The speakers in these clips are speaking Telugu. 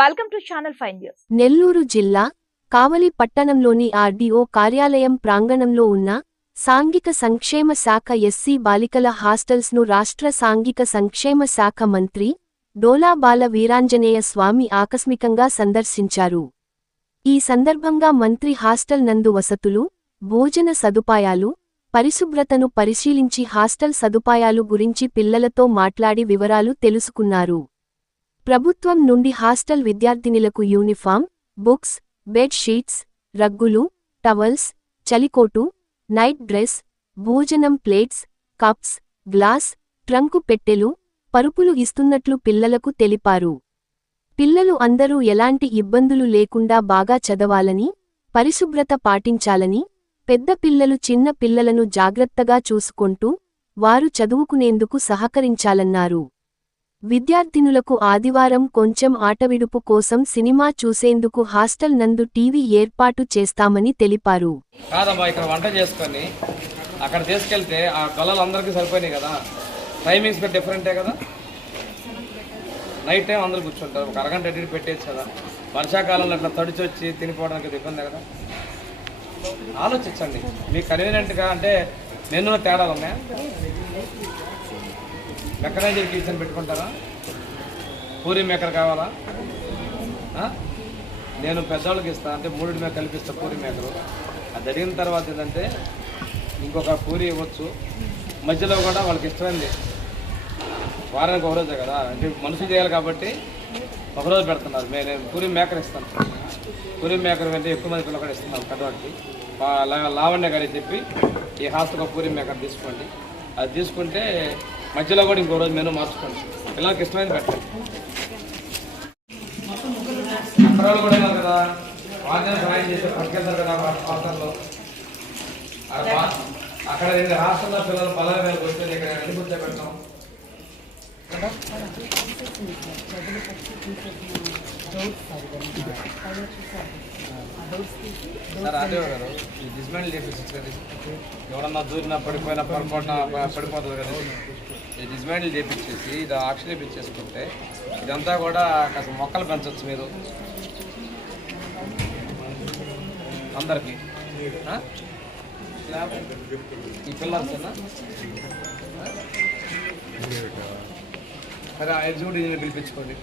Welcome to channel 5 news. Nellore జిల్లా కావలి పట్టణంలోని ఆర్డీఓ కార్యాలయం ప్రాంగణంలో ఉన్న సాంఘిక సంక్షేమ శాఖ ఎస్సీ బాలికల హాస్టల్స్ను రాష్ట్ర సాంఘిక సంక్షేమ శాఖ మంత్రి డోలా బాల వీరాంజనేయ స్వామి ఆకస్మికంగా సందర్శించారు. ఈ సందర్భంగా మంత్రి హాస్టల్ నందు వసతులు, భోజన సదుపాయాలు, పరిశుభ్రతను పరిశీలించి హాస్టల్ సదుపాయాలు గురించి పిల్లలతో మాట్లాడి వివరాలు తెలుసుకున్నారు. ప్రభుత్వం నుండి హాస్టల్ విద్యార్థినులకు యూనిఫామ్, బుక్స్, బెడ్ షీట్స్, రగ్గులు, టవల్స్, చలికోటు, నైట్ డ్రెస్, భోజనం ప్లేట్స్, కప్స్, గ్లాస్, ట్రంకు పెట్టెలు, పరుపులు ఇస్తున్నట్లు పిల్లలకు తెలిపారు. పిల్లలు అందరూ ఎలాంటి ఇబ్బందులు లేకుండా బాగా చదవాలని, పరిశుభ్రత పాటించాలని, పెద్ద పిల్లలు చిన్న పిల్లలను జాగ్రత్తగా చూసుకొంటూ వారు చదువుకునేందుకు సహకరించాలన్నారు. విద్యార్థినులకు ఆదివారం కొంచెం ఆటవిడుపు కోసం సినిమా చూసేందుకు హాస్టల్ నందు టీవీ ఏర్పాటు చేస్తామని తెలిపారు. కాదమ్మా, ఇక్కడ వంట చేసుకొని అక్కడ తీసుకెళ్తే ఆ కళలు అందరికీ సరిపోయినాయి కదా. టైమింగ్స్ డిఫరెంటే కదా. నైట్ టైం అందరూ కూర్చుంటారు, ఒక అరగంట ఎడిట్ పెట్టేచ్చు కదా. వర్షాకాలంలో అట్లా తడిచి వచ్చి తినిపోవడానికి ఇబ్బంది కదా. ఆలోచించండి, మీకు కన్వీనియంట్గా. అంటే మెనూలో తేడాలు ఉన్నాయా? మెకనైజ్డ్ కిచెన్ పెట్టుకుంటారా? పూరి మేకర్ కావాలా? నేను పెద్దవాళ్ళకి ఇస్తాను, అంటే 3 మీద కల్పిస్తా పూరి మేకరు. అది అడిగిన తర్వాత ఏంటంటే ఇంకొక పూరి ఇవ్వచ్చు. మధ్యలో కూడా వాళ్ళకి ఇష్టమైంది వారానికి ఒకరోజే కదా, అంటే మనుషులు చేయాలి కాబట్టి ఒకరోజు పెడుతున్నారు. నేను పూరి మేకర్ ఇస్తాను. పూరి మేకర్ అంటే ఎక్కువ మంది పిల్లలు కూడా ఇస్తున్నాను. పెద్దవాడికి లావణ్య గారికి చెప్పి ఈ హాస్టల్గా పూరి మేకర్ తీసుకోండి. అది తీసుకుంటే మధ్యలో కూడా ఇంకో రోజు మెనూ మార్చుకోండి. పిల్లలకి ఇష్టమైంది పెట్టండి. అక్కడ వాళ్ళు కూడా ఉన్నారు కదా, వాద్యం సహాయం చేసి పట్టుకెళ్తారు కదా హాస్టల్లో. అక్కడ 2 హాస్టల్లో పిల్లలు 10,000 కూర్చొని ఇక్కడ ఎన్ని కూర్చోబెడతాం? సార్ అదే గారు, ఈ డిస్మెంటల్ చేపించారు. ఎవరన్నా దూరినా పడిపోయినా పొరపాటున పడిపోతుంది కదా. ఈ డిస్మెంటల్ చేపించేసి ఇది ఆక్షన్ చేపించేసుకుంటే ఇదంతా కూడా కాస్త మొక్కలు పెంచవచ్చు మీరు అందరికీ. ఈ పిల్లర్స్ సరే, ఎగ్జిక్యూటివ్ ఇంజనీర్ పిలిపించుకోండి.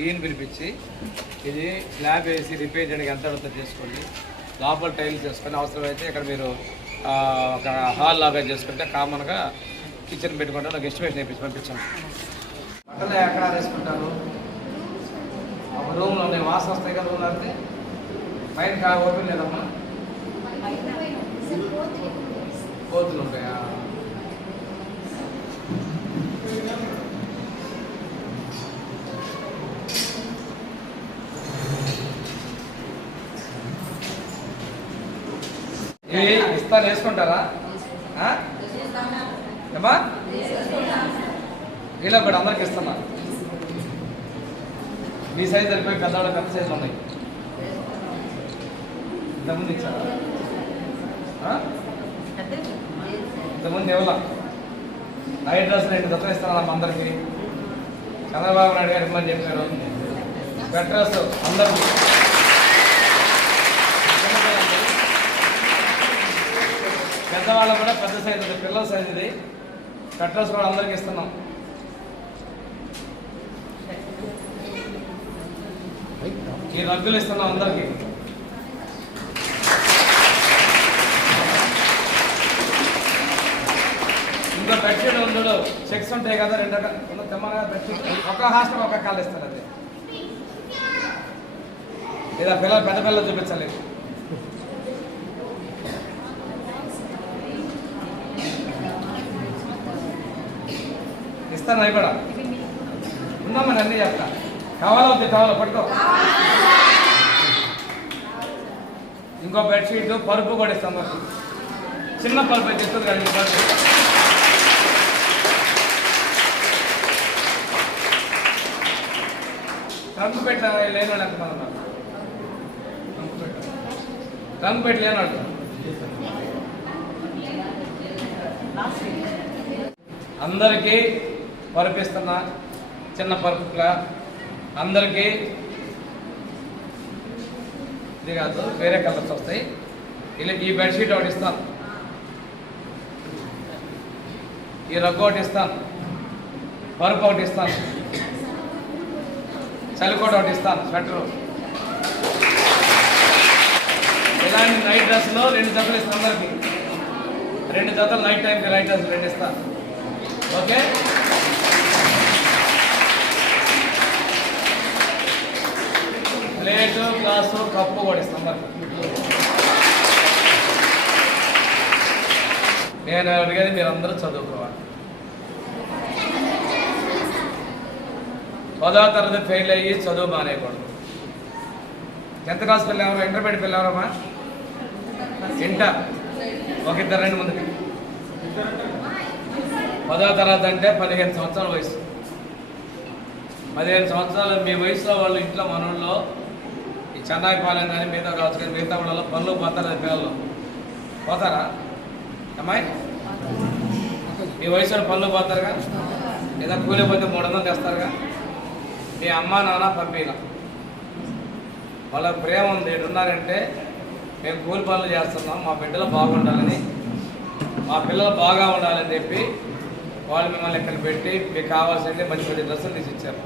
ఈయన పిలిపించి ఇది స్లాబ్ వేసి రిపేర్ చేయడానికి ఎంత అడుగుతా చేసుకోండి. లోపల టైల్స్ చేసుకొని అవసరమైతే ఇక్కడ మీరు ఒక హాల్ లాగా చేసుకుంటే కామన్గా కిచెన్ పెట్టుకుంటే నాకు ఎస్టిమేషన్ వేయించి పంపించాను. బట్టలు ఎక్కడ వేసుకుంటారు? ఒక రూమ్లో ఉన్నాయి, వాసన వస్తాయి కదా. రూమ్లో అయితే పైన ఓపెన్ లేదమ్మా, కోతులు ఉంటాయా? ఇస్తాను, వేసుకుంటారా? ఏమా ఇలా కూడా అందరికి ఇస్తున్నా. మీ సైజు సరిపోయి పెద్దవాళ్ళకి పెద్ద సైజులు ఉన్నాయి. ఇంతకుముందు ఇచ్చారా? ఇంతకుముందు ఎవరా? నైట్ డ్రెస్ 2 జతలు ఇస్తున్నాను అందరికి. చంద్రబాబు నాయుడు గారు ఇమ్మని చెప్పారు. బెడ్ డ్రెస్ అందరికి. పెద్దవాళ్ళకు కూడా పెద్ద సైజు ఉంది, పిల్లల సైజు ఇది. కట్రస్ కూడా అందరికి ఇస్తున్నాం. ఈ రగ్గులు ఇస్తున్నాం అందరికి. ఇంకా బెడ్షీట్ ఉండడు, చెక్స్ ఉంటాయి కదా, 2 రకాల తెమ్మగా బెడ్షీట్. ఒక హాస్టల్ ఒక కాళ్ళు ఇస్తారు. అది లేదా పిల్లలు పెద్ద పిల్లలు చూపించాలి. ఇస్తాను. అవి కూడా ఉందామని అన్నీ చెప్తా. కావాలా వద్దు? కావాలా పట్టుకో. ఇంకో బెడ్షీట్, పరుపు కూడా ఇస్తాం. మాకు చిన్న పరుపు అయితే ఇస్తుంది కానీ పరుపు. ట్రంక్ పెట్టి లేనివాడు ఎంతమంది ఉన్నారు? ట్రంక్ పెట్టి లేనివాడు అందరికీ పరుపిస్తున్నా. చిన్న పరుపుగా అందరికీ ఇది కాదు, వేరే కలర్స్ వస్తాయి. ఇలా ఈ బెడ్షీట్ ఒకటి ఇస్తాను, ఈ రగ్గు ఒకటి ఇస్తాను, పరుపు ఒకటి ఇస్తాను, చలికోట ఒకటి ఇస్తాను, స్వెటరు. ఇలాంటి నైట్ డ్రెస్లో 2 జతలు ఇస్తాను అందరికి. 2 జతలు నైట్ టైంకి నైట్ డ్రెస్ 2 ఇస్తాను. ఓకే, ప్లేటు, గ్లాసు, కప్పు కూడా ఇస్తాం మరి. నేను అడిగేది మీరు అందరూ చదువుకోవాలి. 10వ తరగతి ఫెయిల్ అయ్యి చదువు మానేయకూడదు. 10th క్లాస్ వెళ్ళాము, ఇంటర్మీడియట్ వెళ్ళామమ్మా. ఇంటర్ ఒక ఇద్దరు రండి ముందుకి. 10వ తరగతి అంటే 15 సంవత్సరాల వయసు. 15 సంవత్సరాలు మీ వయసులో వాళ్ళు ఇంట్లో మనల్లో ఈ చెన్నాయిపాలెం కానీ మిగతా కావచ్చు కానీ మిగతా వాళ్ళలో పనులు పోతారు. పిల్లలు పోతారా అమ్మాయి? మీ వయసులో పనులు పోతారుగా, లేదా కూలిపోతే 300 తెస్తారుగా. మీ అమ్మ నాన్న పంపిన వాళ్ళ ప్రేమ ఉంది. ఉన్నారంటే మేము కూలి పనులు చేస్తున్నాం, మా బిడ్డలు బాగుండాలని, మా పిల్లలు బాగా ఉండాలని చెప్పి వాళ్ళు మిమ్మల్ని ఇక్కడ పెట్టి మీకు కావాల్సింది మంచి మంచి డ్రెస్సులు తీసి ఇచ్చారు.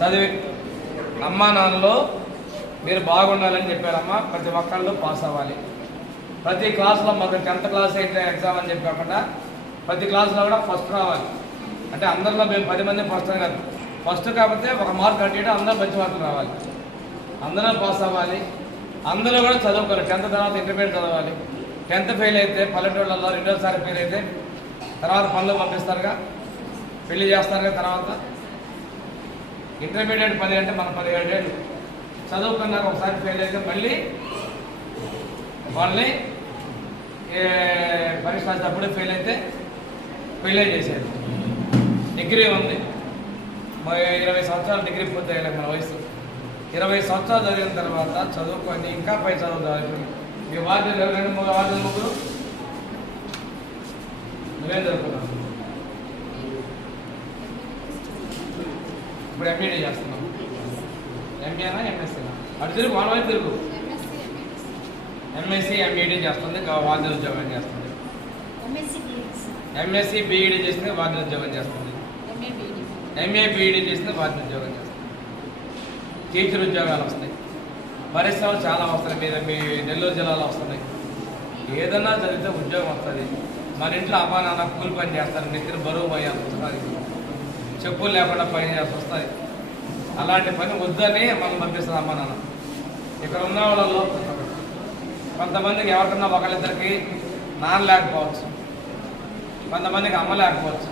చదివి అమ్మా నాన్నలో మీరు బాగుండాలని చెప్పారమ్మా. ప్రతి ఒక్కళ్ళు పాస్ అవ్వాలి. ప్రతి క్లాస్లో మాకు 10th క్లాస్ అయితే ఎగ్జామ్ అని చెప్పి కాకుండా ప్రతి క్లాస్లో కూడా ఫస్ట్ రావాలి. అంటే అందరిలో మేము 10 మంది ఫస్ట్ కాదు, ఫస్ట్ కాకపోతే 1 మార్క్ కట్టేయడం, అందరూ మంచి మార్కులు రావాలి, అందరూ పాస్ అవ్వాలి, అందరూ కూడా చదువుకోవాలి. 10th తర్వాత ఇంటర్మీడియట్ చదవాలి. 10th ఫెయిల్ అయితే పల్లెటూళ్ళలో 2వసారి ఫెయిల్ అయితే తర్వాత పనులు పంపిస్తారుగా, పెళ్లి చేస్తారుగా. తర్వాత ఇంటర్మీడియట్ 10 అంటే మన 17 ఏళ్ళు చదువుకున్నాక ఒకసారి ఫెయిల్ అయితే మళ్ళీ వాళ్ళని పరీక్ష రాసేటప్పుడు ఫెయిల్ అయితే ఫెయిలే చేసేది. డిగ్రీ ఉంది, 20 సంవత్సరాలు డిగ్రీ పూర్తయ్యాలి మన వయసు. 20 సంవత్సరాలు చదివిన తర్వాత చదువుకొని ఇంకా పై చదువుతారు. మీ వార్డులు ఎవరైనా 3 వార్డులు 3 నువ్వేం చదువుకున్నావు? ఇప్పుడు ఎంబీఏ చేస్తున్నావు. ఎంబీఏనా ఎంఎస్సీనా? అటు తిరుగు, వాళ్ళ వైపు తిరుగు. ఎంఎస్సీ ఎంఈడీ చేస్తుంది, వార్డు ఉద్యోగం చేస్తుంది. ఎంఎస్సీ బీఈడీ చేస్తుంది, వార్డు ఉద్యోగం చేస్తుంది. ఎంఏ బీఈడీ చేస్తుంది, వార్డు ఉద్యోగం చేస్తుంది. టీచర్ ఉద్యోగాలు వస్తాయి, పరిశ్రమలు చాలా వస్తాయి. మీ నెల్లూరు జిల్లాలో వస్తున్నాయి. ఏదన్నా చదివితే ఉద్యోగం వస్తుంది. మన ఇంట్లో అమ్మా నాన్న కూలి పని చేస్తారు, నెత్తిన బరువు పోయాల్సి వస్తుంది, చెప్పులు లేకుండా పని చేయాల్సి వస్తుంది. అలాంటి పని వద్దని మనం పంపిస్తుంది అమ్మా నాన్న. ఇక్కడ ఉన్న వాళ్ళలో కొంతమందికి ఎవరికన్నా ఒకళ్ళిద్దరికి నాన్న లేకపోవచ్చు, కొంతమందికి అమ్మ లేకపోవచ్చు,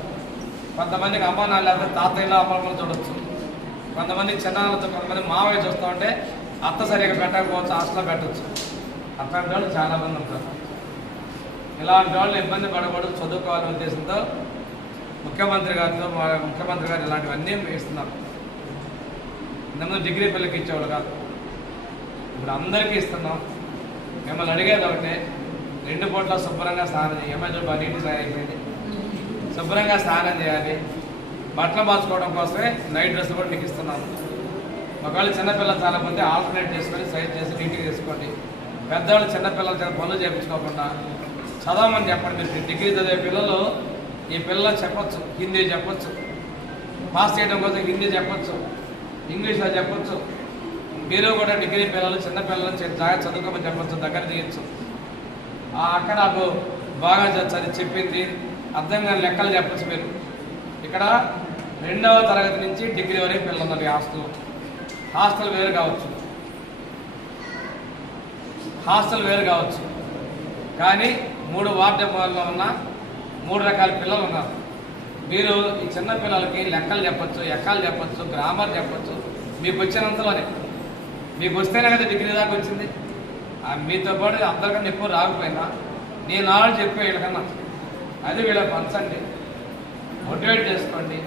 కొంతమందికి అమ్మ నాన్న లేకపోతే తాతయ్యలో అమ్మమ్మలు చూడవచ్చు, కొంతమందికి చిన్నాళ్ళతో, కొంతమంది మావయ్య చూస్తూ ఉంటే అత్త సరిగ్గా పెట్టకపోవచ్చు, హాస్టల్లో పెట్టవచ్చు. అట్లాంటి వాళ్ళు చాలామంది ఉంటారు. ఇలాంటి వాళ్ళు ఇబ్బంది పడకూడదు, చదువుకోవాలనే ఉద్దేశంతో ముఖ్యమంత్రి గారు ఇలాంటివన్నీ ఇస్తున్నారు. ఇంతకుముందు డిగ్రీ పిల్లలకి ఇచ్చేవాళ్ళు కాదు, ఇప్పుడు అందరికీ ఇస్తున్నాం. మిమ్మల్ని అడిగేది ఒకటే, 2 పూట్ల శుభ్రంగా స్నానం చేయాలి. ఏమైనా నీటి అయిపోయింది, శుభ్రంగా స్నానం చేయాలి. బట్టలు మార్చుకోవడం కోసమే నైట్ డ్రెస్ కూడా మీకు ఇస్తున్నాను. ఒకవేళ చిన్నపిల్లలు చాలా మంది ఆల్టర్నేట్ చేసుకొని సైజ్ చేసి నీట్గా తీసుకోండి. పెద్దవాళ్ళు చిన్నపిల్లలు చిన్న పనులు చేయించుకోకుండా చదవమని చెప్పండి. మీరు డిగ్రీ చదివే పిల్లలు ఈ పిల్లలు చెప్పచ్చు, హిందీ చెప్పచ్చు, పాస్ చేయడం కోసం హిందీ చెప్పచ్చు, ఇంగ్లీష్లో చెప్పచ్చు. మీరు కూడా డిగ్రీ పిల్లలు చిన్నపిల్లలు జాగ్రత్త చదువుకోమని చెప్పచ్చు, దగ్గర తీయచ్చు. ఆ అక్క నాకు బాగా చదివి చెప్పింది, అర్థం కాని లెక్కలు చెప్పచ్చు. మీరు ఇక్కడ 2వ తరగతి నుంచి డిగ్రీ వరకు పిల్లలు ఉన్నారు. హాస్టల్ వేరు కావచ్చు, కానీ 3 వార్డు లో ఉన్న 3 రకాల పిల్లలు ఉన్నారు. మీరు ఈ చిన్న పిల్లలకి లెక్కలు చెప్పచ్చు, ఎక్కాలు చెప్పచ్చు, గ్రామర్ చెప్పచ్చు. మీకు వచ్చినంతలోనే, మీకు వస్తేనే కదా డిగ్రీ దాకా వచ్చింది. మీతో పాటు అందరికన్నా ఎక్కువ రాకపోయినా నీ నాలెడ్జ్ ఎక్కువ వీళ్ళకన్నా, అది వీళ్ళకి పంచండి, మోటివేట్ చేసుకోండి,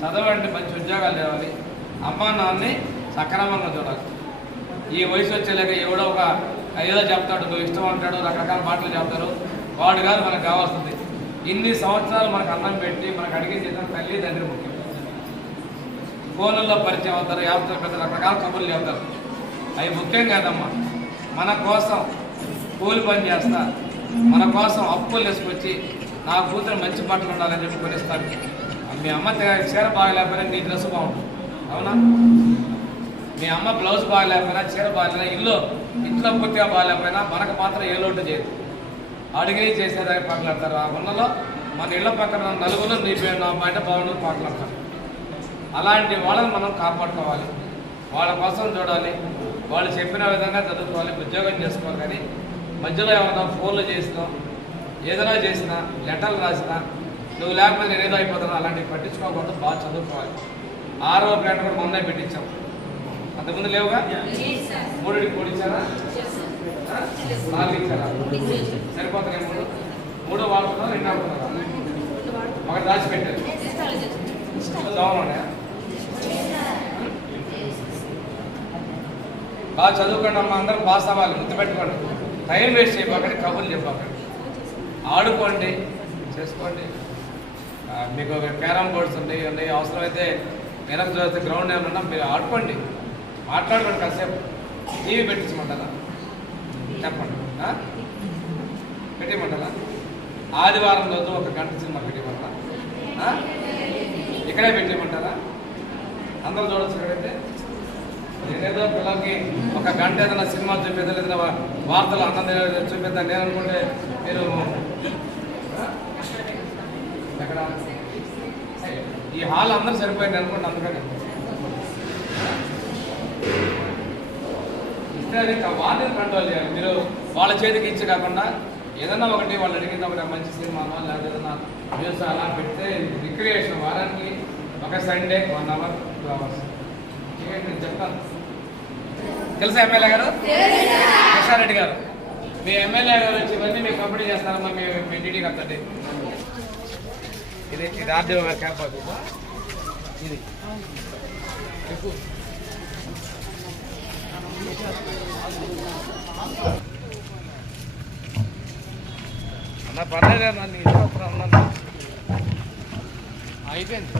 చదవండి, మంచి ఉద్యోగాలు తేవాలి, అమ్మా నాన్నని సక్రమంగా చూడాలి. ఈ వయసు వచ్చేలాగా ఎవడో ఒక ఏదో చెప్తాడు, నువ్వు ఇష్టం అంటాడు, రకరకాల మాటలు చెప్తారు. వాడు కాదు మనకు కావాల్సింది. ఇన్ని సంవత్సరాలు మనకు అన్నం పెట్టి మనకు అడిగింది తల్లి తండ్రి ముఖ్యం. ఫోన్లలో పరిచయం అవుతారు, యాభై పెద్ద రకరకాల కబుర్లు చెప్తారు. అవి ముఖ్యం కాదమ్మా. మన కోసం కూలి పని చేస్తా, మన కోసం అప్పులు వేసుకొచ్చి నా కూతురు మంచి బట్టలు ఉండాలని చెప్పి కొనిస్తారు. మీ అమ్మ చీర బాగలేకపోయినా నీ డ్రెస్ బాగుంటుంది, అవునా? మీ అమ్మ బ్లౌజ్ బాగలేకపోయినా, చీర బాగలేకపోయినా, ఇంట్లో పూర్తిగా బాగలేకపోయినా మనకు మాత్రం ఏ లోటు చేయదు. అడిగి చేసేదానికి పాటలాడతారు. ఆ ఉన్నలో మన ఇళ్ల పక్కన నలుగురు నీ నా బయట బాగుండు పాటలాడతారు. అలాంటి వాళ్ళని మనం కాపాడుకోవాలి, వాళ్ళ కోసం చూడాలి, వాళ్ళు చెప్పిన విధంగా చదువుకోవాలి, ఉద్యోగం చేసుకోవాలి. కానీ మధ్యలో ఏమన్నా ఫోన్లు చేసినా, ఏదైనా చేసినా, లెటర్లు రాసినా, నువ్వు లేకపోతే నేను ఏదో అయిపోతున్నా అలాంటివి పట్టించుకోకూడదు. బాగా చదువుకోవాలి. 6వ పేట కూడా మొన్నే పెట్టించాం. అంతకుముందు లేవుగా? 3కి 3 ఇచ్చారా? 4 ఇచ్చారా? సరిపోతున్నాయి. 3 వాడుతున్నారా? 2 వాడుతున్నారా? ఒకటి దాచిపెట్టారు. చదవనున్నాయా? బాగా చదువుకోండి అమ్మ, అందరూ పాస్ అవ్వాలి. గుర్తుపెట్టుకోండి. టైం వేస్ట్ చేయకండి, కబుర్లు చెప్పకండి. ఆడుకోండి, చేసుకోండి. మీకు క్యారమ్ బోర్డ్స్ ఉన్నాయి, అవసరమైతే వెనక చూస్తే గ్రౌండ్ ఏమన్నా మీరు ఆడుకోండి, మాట్లాడుకోండి. కాసేపు టీవీ పెట్టించమంటారా? చెప్పండి, పెట్టిమంటారా? ఆదివారం రోజు 1 గంట సినిమా పెట్టిమంటారా? ఇక్కడే పెట్టిమంటారా? అందరూ చూడొచ్చు. ఇక్కడైతే నేనేదో పిల్లలకి 1 గంట ఏదైనా సినిమా చూపిద్దాం, ఏదైనా వార్తలు అన్నం చూపిద్దాం నేను అనుకుంటే మీరు ఎక్కడ ఈ హాల్ అందరూ సరిపోయింది అనుకోండి. అందుకని ఇస్తే అది వాటిని కంట్రోల్ చేయాలి. మీరు వాళ్ళ చేతికి ఇచ్చి కాకుండా ఏదన్నా ఒకటి వాళ్ళు అడిగిన ఒకటి మంచి సినిమానో లేదా ఏదైనా న్యూస్ అలా పెడితే రిక్రియేషన్. వారానికి ఒక సండే 1 అవర్ 2 అవర్స్ నేను చెప్తాను. తెలుసా ఎమ్మెల్యే గారు? కృష్ణారెడ్డి గారు, మీ ఎమ్మెల్యే గారు వచ్చి ఇవన్నీ మీకు కంప్లీట్ చేస్తారమ్మా. మీ టీడీ కట్టండి. ఇది ఆర్డీఓ గారు క్యాంప్ ఆఫీసా? ఇది అన్న పర్లేదు అన్న, నీ ఇష్టం అన్నాను. అయిపోయింది.